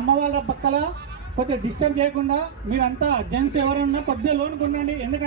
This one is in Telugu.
అమ్మ వాళ్ళ పక్కల కొద్దిగా డిస్టర్బ్ చేయకుండా మీరంతా జెంట్స్ ఎవరున్నా కొద్దిగా లోనుకు ఉండండి. ఎందుకంటే